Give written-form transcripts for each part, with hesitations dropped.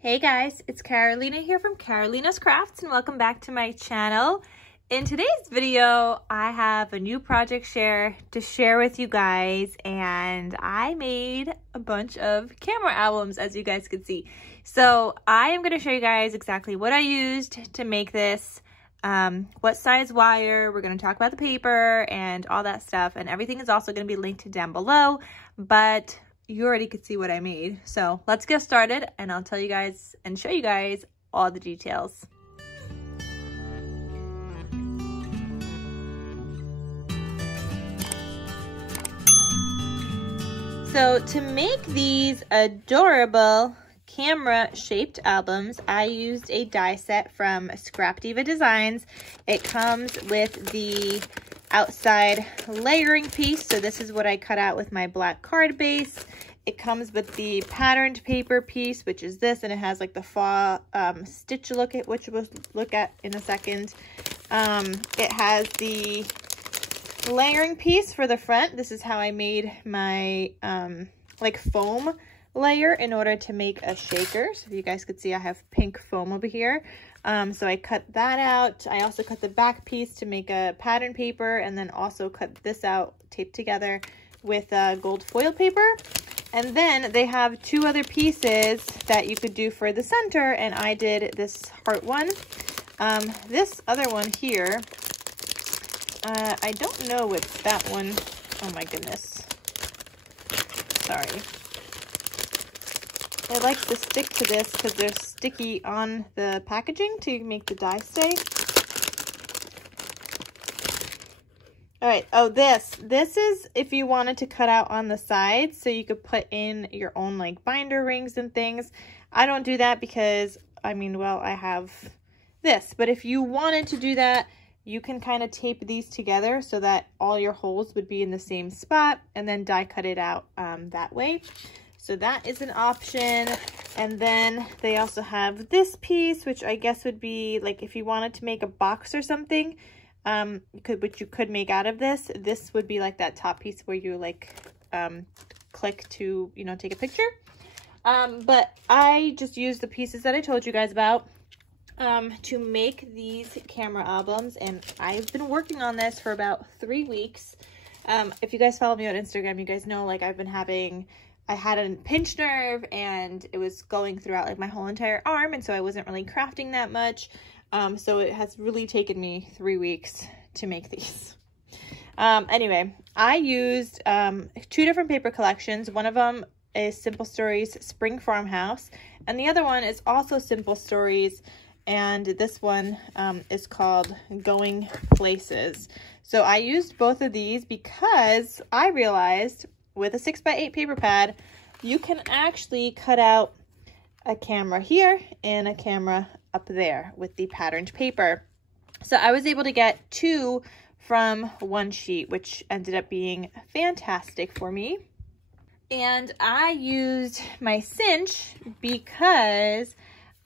Hey guys, it's Carolina here from KarolinasKrafts and welcome back to my channel. In today's video, I have a new project to share with you guys, and I made a bunch of camera albums, as you guys can see. So I am going to show you guys exactly what I used to make this, what size wire, we're going to talk about the paper and all that stuff, and everything is also going to be linked down below, but you already could see what I made. So let's get started and I'll tell you guys and show you guys all the details. So to make these adorable camera shaped albums, I used a die set from Scrap Diva Designs. It comes with the outside layering piece, so this is what I cut out with my black card base. It comes with the patterned paper piece, which is this, and it has like the fall stitch look at, which we'll look at in a second. It has the layering piece for the front. This is how I made my like foam layer in order to make a shaker. So if you guys could see, I have pink foam over here. So I cut that out. I also cut the back piece to make a pattern paper, and then also cut this out, taped together with gold foil paper. And then they have two other pieces that you could do for the center, and I did this heart one. This other one here, I don't know what that one, oh my goodness, sorry. It likes to stick to this because they're sticky on the packaging to make the die stay. All right, oh, this is if you wanted to cut out on the sides so you could put in your own like binder rings and things. I don't do that because, I mean, well, I have this. But if you wanted to do that, you can kind of tape these together so that all your holes would be in the same spot and then die cut it out that way. So that is an option. And then they also have this piece, which I guess would be like if you wanted to make a box or something, which you could make out of this. This would be like that top piece where you like click to, you know, take a picture. But I just used the pieces that I told you guys about to make these camera albums, and I've been working on this for about 3 weeks. If you guys follow me on Instagram, you guys know like I had a pinched nerve and it was going throughout like my whole entire arm, and so I wasn't really crafting that much. So it has really taken me 3 weeks to make these. Anyway, I used 2 different paper collections. One of them is Simple Stories Spring Farmhouse, and the other one is also Simple Stories, and this one is called Going Places. So I used both of these because I realized with a 6x8 paper pad, you can actually cut out a camera here and a camera up there with the patterned paper. So I was able to get 2 from one sheet, which ended up being fantastic for me. And I used my cinch because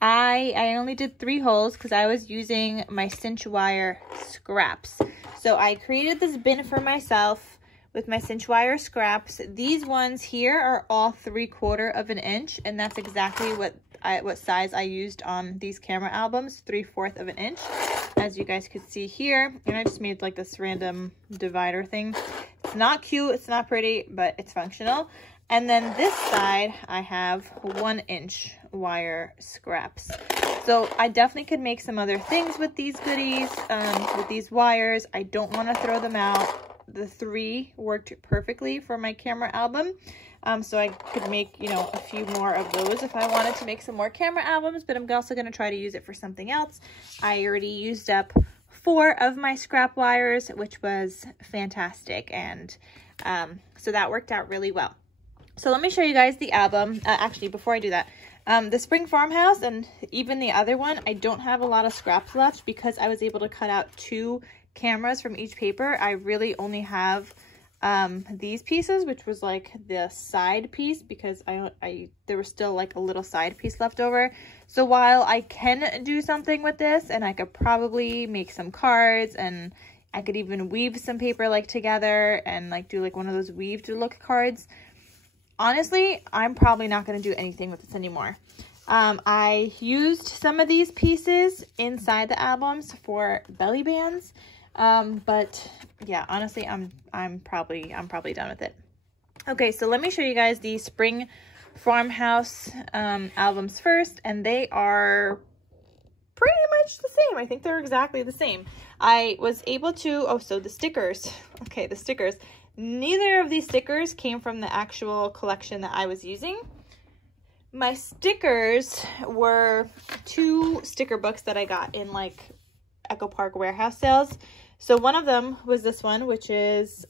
I only did 3 holes because I was using my cinch wire scraps. So I created this bin for myself with my cinch wire scraps. These ones here are all 3/4 of an inch, and that's exactly what size I used on these camera albums, 3/4 of an inch, as you guys could see here. And I just made like this random divider thing. It's not cute, it's not pretty, but it's functional. And then this side, I have 1-inch wire scraps. So I definitely could make some other things with these goodies, with these wires. I don't want to throw them out. The 3 worked perfectly for my camera album. So I could make, you know, a few more of those if I wanted to make some more camera albums, but I'm also going to try to use it for something else. I already used up 4 of my scrap wires, which was fantastic. And so that worked out really well. So let me show you guys the album. Actually, before I do that, the Spring Farmhouse and even the other one, I don't have a lot of scraps left because I was able to cut out 2 cameras from each paper. I really only have these pieces, which was like the side piece, because there was still like a little side piece left over. So while I can do something with this, and I could probably make some cards, and I could even weave some paper like together and like do like one of those weaved look cards, honestly, I'm probably not going to do anything with this anymore. I used some of these pieces inside the albums for belly bands. But yeah, honestly, I'm probably done with it. Okay, so let me show you guys the Spring Farmhouse albums first, and they are pretty much the same. I think they're exactly the same. I was able to, oh, so the stickers. Okay, the stickers. Neither of these stickers came from the actual collection that I was using. My stickers were 2 sticker books that I got in like Echo Park warehouse sales. So one of them was this one, which is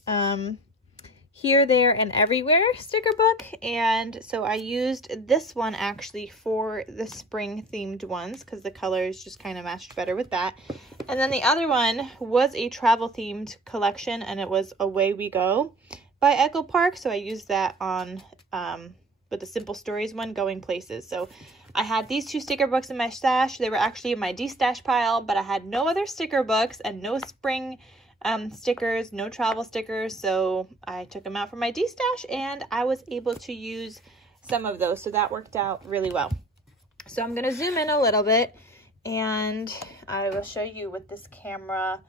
Here, There, and Everywhere sticker book. And so I used this one actually for the spring themed ones because the colors just kind of matched better with that. And then the other one was a travel themed collection, and it was Away We Go by Echo Park. So I used that on with the Simple Stories one, Going Places. So I had these 2 sticker books in my stash. They were actually in my de-stash pile, but I had no other sticker books and no spring stickers, no travel stickers. So I took them out from my de-stash and I was able to use some of those. So that worked out really well. So I'm going to zoom in a little bit and I will show you what this camera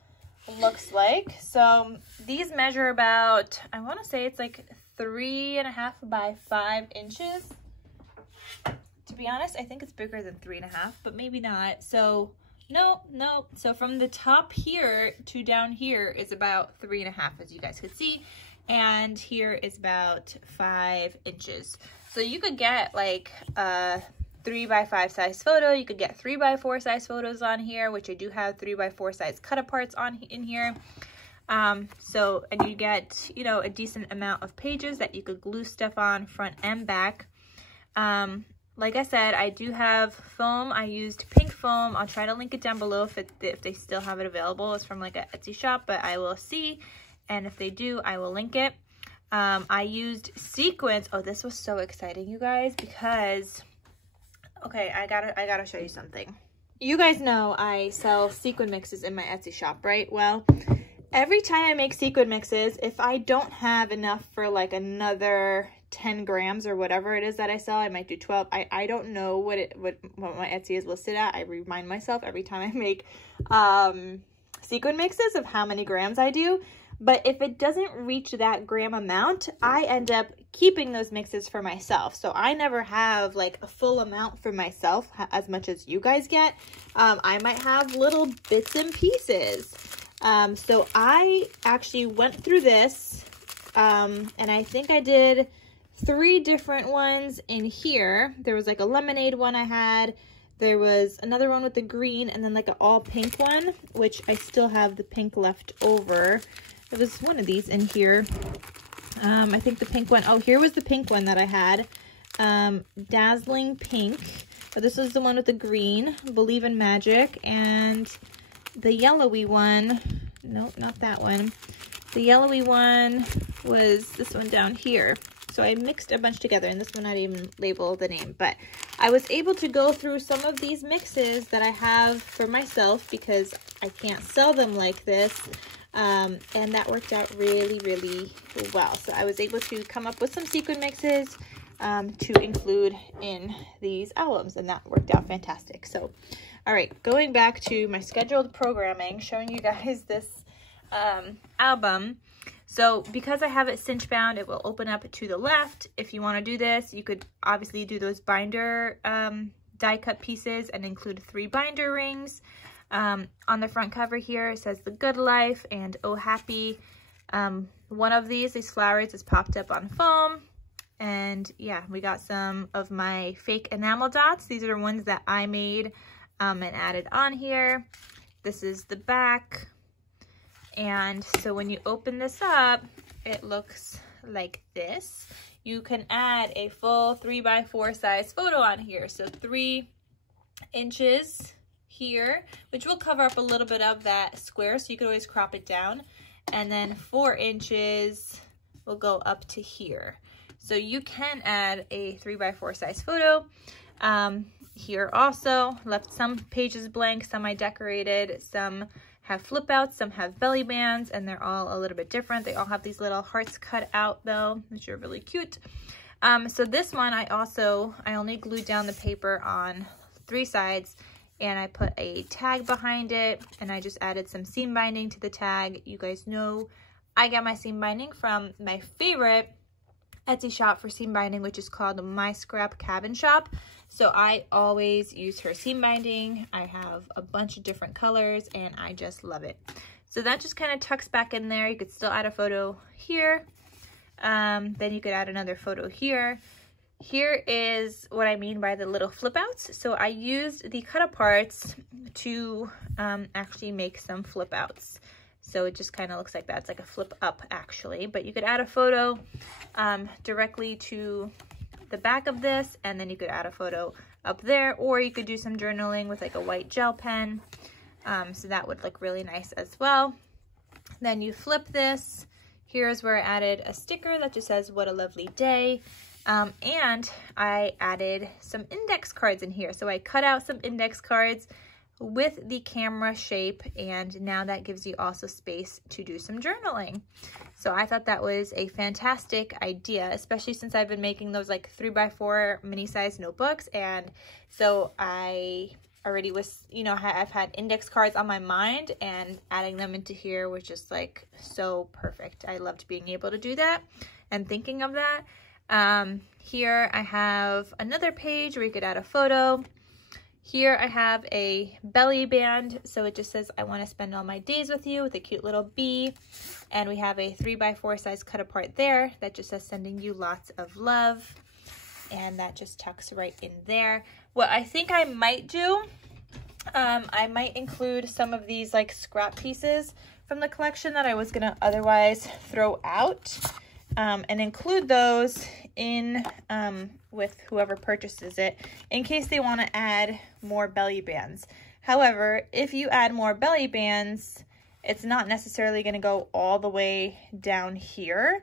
looks like. So these measure about, I want to say it's like 3.5 by 5 inches. To be honest, I think it's bigger than 3.5, but maybe not. So no. So from the top here to down here is about 3.5, as you guys could see. And here is about 5 inches. So you could get like a 3 by 5 size photo. You could get 3 by 4 size photos on here, which I do have 3 by 4 size cut aparts on in here. And you get, you know, a decent amount of pages that you could glue stuff on front and back. Like I said, I do have foam. I used pink foam. I'll try to link it down below if they still have it available. It's from like an Etsy shop, but I will see. And if they do, I will link it. I used sequins. Oh, this was so exciting, you guys, because, okay, I gotta show you something. You guys know I sell sequin mixes in my Etsy shop, right? Well, every time I make sequin mixes, if I don't have enough for like another 10 grams or whatever it is that I sell, I might do 12. I don't know what my Etsy is listed at. I remind myself every time I make sequin mixes of how many grams I do. But if it doesn't reach that gram amount, I end up keeping those mixes for myself. So I never have like a full amount for myself as much as you guys get. I might have little bits and pieces. So I actually went through this and I think I did 3 different ones in here. There was like a lemonade one I had. There was another one with the green and then like an all pink one, which I still have the pink left over. There was one of these in here. I think the pink one, oh, here was the pink one that I had. Dazzling Pink. But this was the one with the green, Believe in Magic. And the yellowy one, nope, not that one. The yellowy one was this one down here. So I mixed a bunch together, and this one I didn't even label the name, but I was able to go through some of these mixes that I have for myself because I can't sell them like this, and that worked out really, really well. So I was able to come up with some sequin mixes to include in these albums, and that worked out fantastic. So, all right, going back to my scheduled programming, showing you guys this album. So because I have it cinch bound, it will open up to the left. If you want to do this, you could obviously do those binder die cut pieces and include 3 binder rings. On the front cover here, it says The Good Life and Oh Happy. One of these flowers is popped up on foam. And yeah, we got some of my fake enamel dots. These are ones that I made and added on here. This is the back. And so when you open this up, it looks like this. You can add a full 3 by 4 size photo on here. So 3 inches here, which will cover up a little bit of that square, so you can always crop it down. And then 4 inches will go up to here. So you can add a 3 by 4 size photo. Here also, left some pages blank, some I decorated, some have flip outs, some have belly bands, and they're all a little bit different. They all have these little hearts cut out though, which are really cute. So this one, I only glued down the paper on 3 sides, and I put a tag behind it, and I just added some seam binding to the tag. You guys know I get my seam binding from my favorite Etsy shop for seam binding, which is called My Scrap Cabin Shop. So I always use her seam binding. I have a bunch of different colors and I just love it. So that just kind of tucks back in there. You could still add a photo here. Then you could add another photo here. Here is what I mean by the little flip outs. So I used the cut aparts to actually make some flip outs. So it just kind of looks like that. It's like a flip up actually, but you could add a photo directly to the back of this, and then you could add a photo up there, or you could do some journaling with like a white gel pen. So that would look really nice as well. Then you flip this. Here's where I added a sticker that just says, "What a lovely day." And I added some index cards in here. So I cut out some index cards with the camera shape, and now that gives you also space to do some journaling. So I thought that was a fantastic idea, especially since I've been making those like 3x4 mini size notebooks, and so I already was, you know, I've had index cards on my mind, and adding them into here was just like so perfect. I loved being able to do that and thinking of that. Here I have another page where you could add a photo. Here I have a belly band, so it just says, "I want to spend all my days with you," with a cute little bee. And we have a 3x4 size cut apart there that just says, "Sending you lots of love." And that just tucks right in there. What I think I might do, I might include some of these like scrap pieces from the collection that I was gonna otherwise throw out, and include those in with whoever purchases it in case they want to add more belly bands. However, if you add more belly bands, it's not necessarily going to go all the way down here,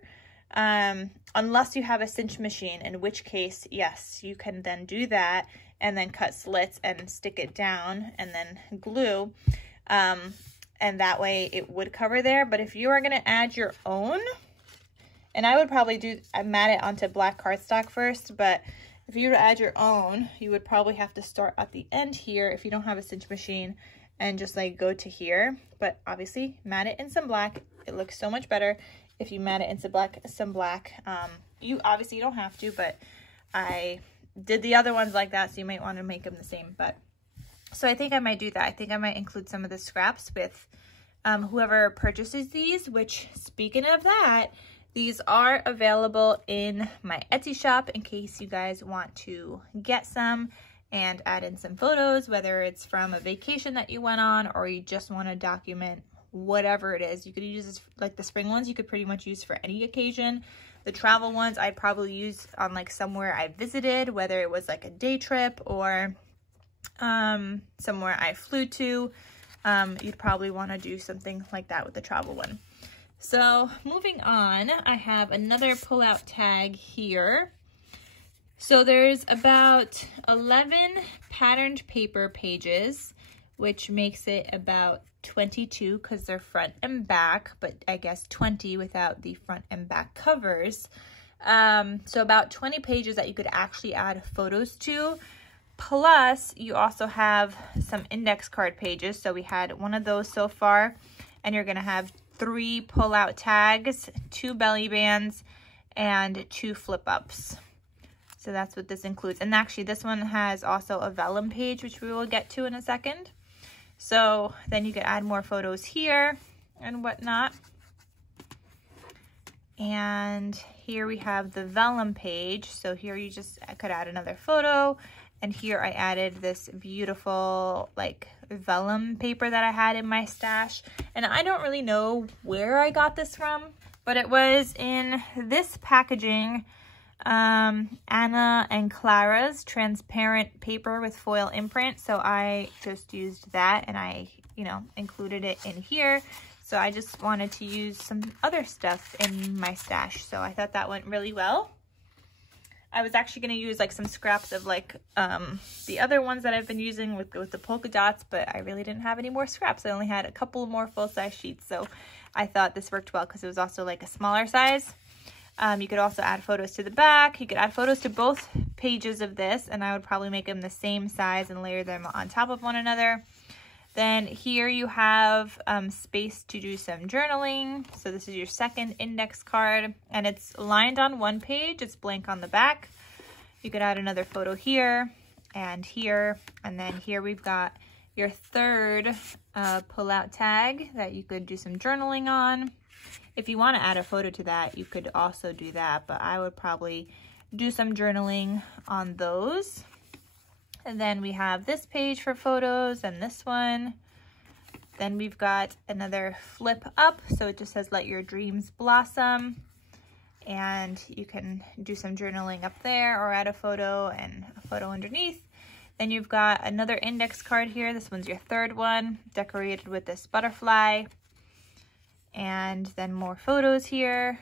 unless you have a cinch machine, in which case, yes, you can then do that and then cut slits and stick it down and then glue, and that way it would cover there. But if you are going to add your own, and I would probably mat it onto black cardstock first, but if you were to add your own, you would probably have to start at the end here if you don't have a cinch machine and just like go to here. But obviously mat it in some black. It looks so much better if you mat it into some black. You obviously don't have to, but I did the other ones like that, so you might want to make them the same. But so I think I might do that. I think I might include some of the scraps with whoever purchases these, which, speaking of that, these are available in my Etsy shop in case you guys want to get some and add in some photos, whether it's from a vacation that you went on or you just want to document whatever it is. You could use this, like the spring ones, you could pretty much use for any occasion. The travel ones I'd probably use on like somewhere I visited, whether it was like a day trip or somewhere I flew to. You'd probably want to do something like that with the travel one. So moving on, I have another pull-out tag here. So there's about 11 patterned paper pages, which makes it about 22 because they're front and back, but I guess 20 without the front and back covers. So about 20 pages that you could actually add photos to. Plus, you also have some index card pages. So we had one of those so far, and you're gonna have 3 pull-out tags, 2 belly bands, and 2 flip-ups. So that's what this includes. And actually, this one has also a vellum page, which we will get to in a second. So then you could add more photos here and whatnot. And here we have the vellum page. So here you just could add another photo. And here I added this beautiful like vellum paper that I had in my stash. And I don't really know where I got this from, but it was in this packaging, Anna and Clara's transparent paper with foil imprint. So I just used that and I, you know, included it in here. So I just wanted to use some other stuff in my stash. So I thought that went really well. I was actually going to use like some scraps of like the other ones that I've been using with the polka dots, but I really didn't have any more scraps. I only had a couple more full-size sheets, so I thought this worked well because it was also like a smaller size. You could also add photos to the back. You could add photos to both pages of this, and I would probably make them the same size and layer them on top of one another. Then here you have space to do some journaling. So this is your second index card, and it's lined on one page. It's blank on the back. You could add another photo here, and then here we've got your third pull-out tag that you could do some journaling on. If you want to add a photo to that, you could also do that, but I would probably do some journaling on those. And then we have this page for photos and this one. Then we've got another flip up, so it just says let your dreams blossom. And you can do some journaling up there or add a photo and a photo underneath. Then you've got another index card here. This one's your third one, decorated with this butterfly. And then more photos here,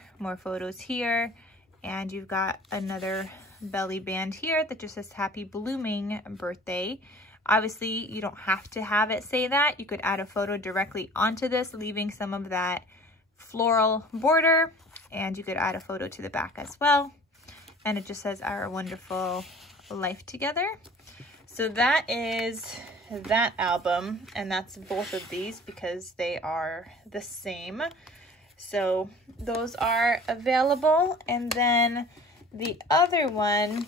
and you've got another belly band here that just says happy blooming birthday. Obviously, you don't have to have it say that. You could add a photo directly onto this, leaving some of that floral border, and you could add a photo to the back as well. And it just says our wonderful life together. So that is that album, and that's both of these because they are the same. So those are available. And then the other one,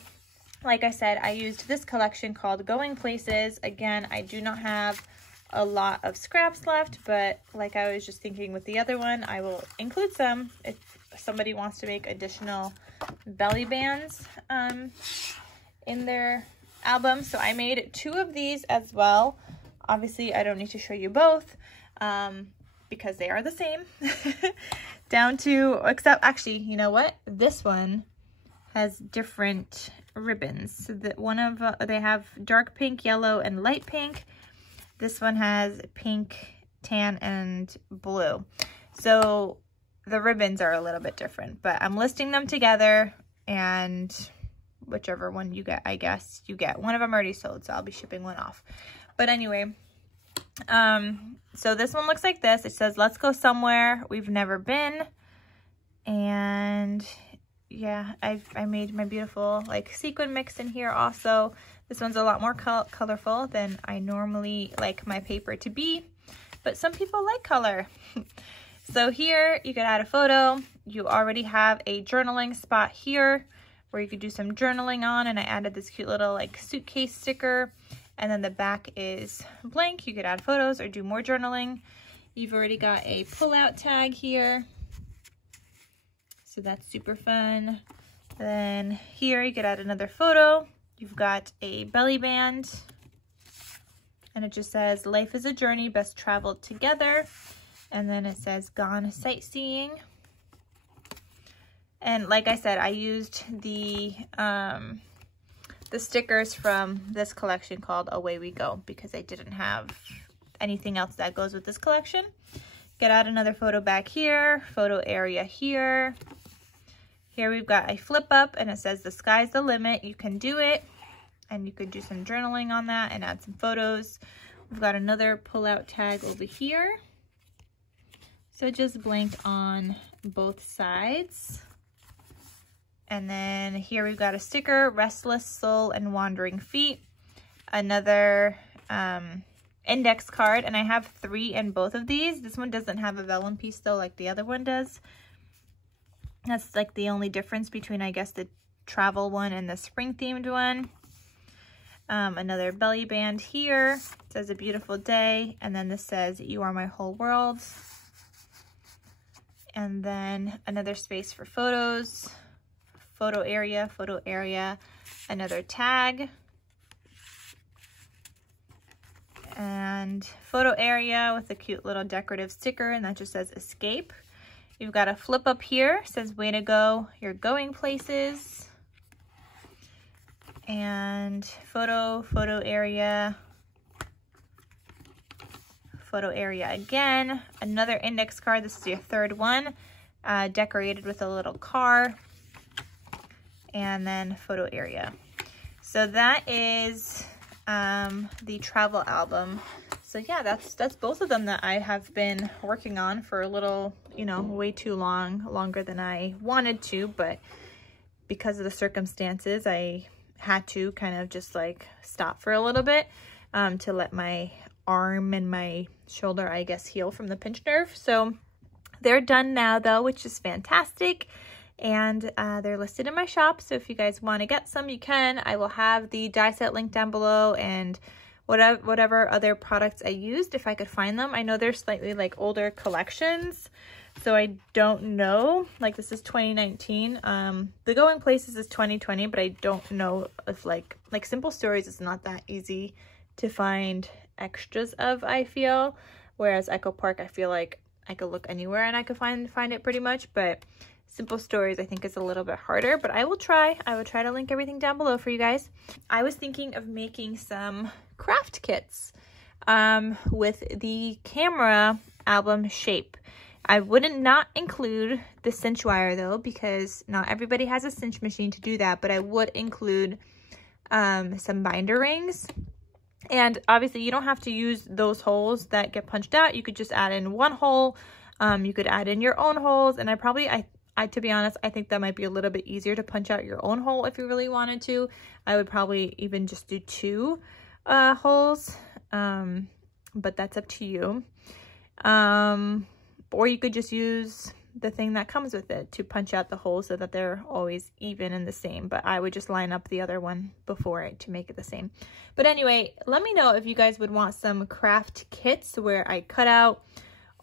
like I said, I used this collection called Going Places. Again, I do not have a lot of scraps left, but like I was just thinking with the other one, I will include some if somebody wants to make additional belly bands in their album. So I made 2 of these as well. Obviously, I don't need to show you both because they are the same. Down to, except actually, you know what? This one has different ribbons. So that one of they have dark pink, yellow, and light pink. This one has pink, tan, and blue. So the ribbons are a little bit different, but I'm listing them together, and whichever one you get, I guess you get. One of them already sold, so I'll be shipping one off. But anyway, so this one looks like this. It says, let's go somewhere we've never been. And yeah, I made my beautiful like sequin mix in here also. This one's a lot more colorful than I normally like my paper to be, but some people like color. So here you can add a photo. You already have a journaling spot here where you could do some journaling on, and I added this cute little like suitcase sticker, and then the back is blank. You could add photos or do more journaling. You've already got a pull-out tag here, so that's super fun. Then here you could add another photo. You've got a belly band, and it just says life is a journey best traveled together, and then it says gone sightseeing. And like I said, I used the stickers from this collection called Away We Go because I didn't have anything else that goes with this collection. Get out another photo back here, photo area here. Here we've got a flip up, and it says the sky's the limit. You can do it, and you could do some journaling on that and add some photos. We've got another pull-out tag over here. So just blank on both sides. And then here we've got a sticker, Restless Soul and Wandering Feet. Another index card, and I have 3 in both of these. This one doesn't have a vellum piece though like the other one does. That's like the only difference between, I guess, the travel one and the spring themed one. Another belly band here. It says a beautiful day, and then this says you are my whole world. And then another space for photos. Photo area, another tag, and photo area with a cute little decorative sticker, and that just says escape. You've got a flip up here, says way to go, you're going places. And photo area again. Another index card, this is your third one, decorated with a little car. And then photo area. So that is the travel album. So yeah, that's both of them that I have been working on for a little, you know, way too long, longer than I wanted to, but because of the circumstances, I had to kind of just like stop for a little bit to let my arm and my shoulder, I guess, heal from the pinched nerve. So they're done now though, which is fantastic. And they're listed in my shop. So if you guys want to get some, you can. I will have the die set link down below and whatever other products I used, if I could find them. I know they're slightly like older collections, so I don't know. Like this is 2019. The Going Places is 2020, but I don't know if like Simple Stories is not that easy to find extras of, I feel. Whereas Echo Park, I feel like I could look anywhere and I could find it pretty much, but Simple Stories I think is a little bit harder, but I will try. I will try to link everything down below for you guys. I was thinking of making some craft kits with the camera album shape. I wouldn't not include the cinch wire though, because not everybody has a cinch machine to do that, but I would include some binder rings. And obviously you don't have to use those holes that get punched out. You could just add in one hole. You could add in your own holes, and I to be honest, I think that might be a little bit easier to punch out your own hole if you really wanted to. I would probably even just do 2 holes, but that's up to you. Or you could just use the thing that comes with it to punch out the holes so that they're always even and the same, but I would just line up the other one before it to make it the same. But anyway, let me know if you guys would want some craft kits where I cut out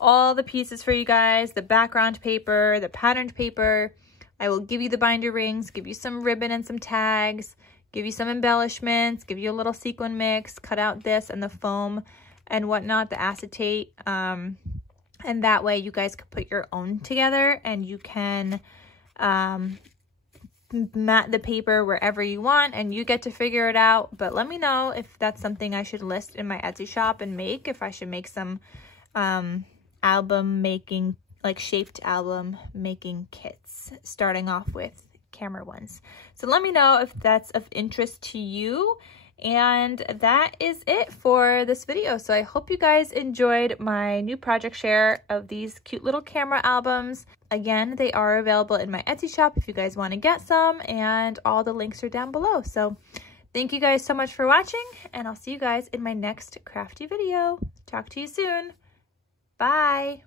all the pieces for you guys, the background paper, the patterned paper. I will give you the binder rings, give you some ribbon and some tags, give you some embellishments, give you a little sequin mix, cut out this and the foam and whatnot, the acetate, and that way you guys could put your own together and you can mat the paper wherever you want and you get to figure it out. But let me know if that's something I should list in my Etsy shop and make, if I should make some album making, like shaped album making kits, starting off with camera ones. So let me know if that's of interest to you. And that is it for this video. So I hope you guys enjoyed my new project share of these cute little camera albums. Again, they are available in my Etsy shop if you guys want to get some, and all the links are down below. So thank you guys so much for watching, and I'll see you guys in my next crafty video. Talk to you soon. Bye.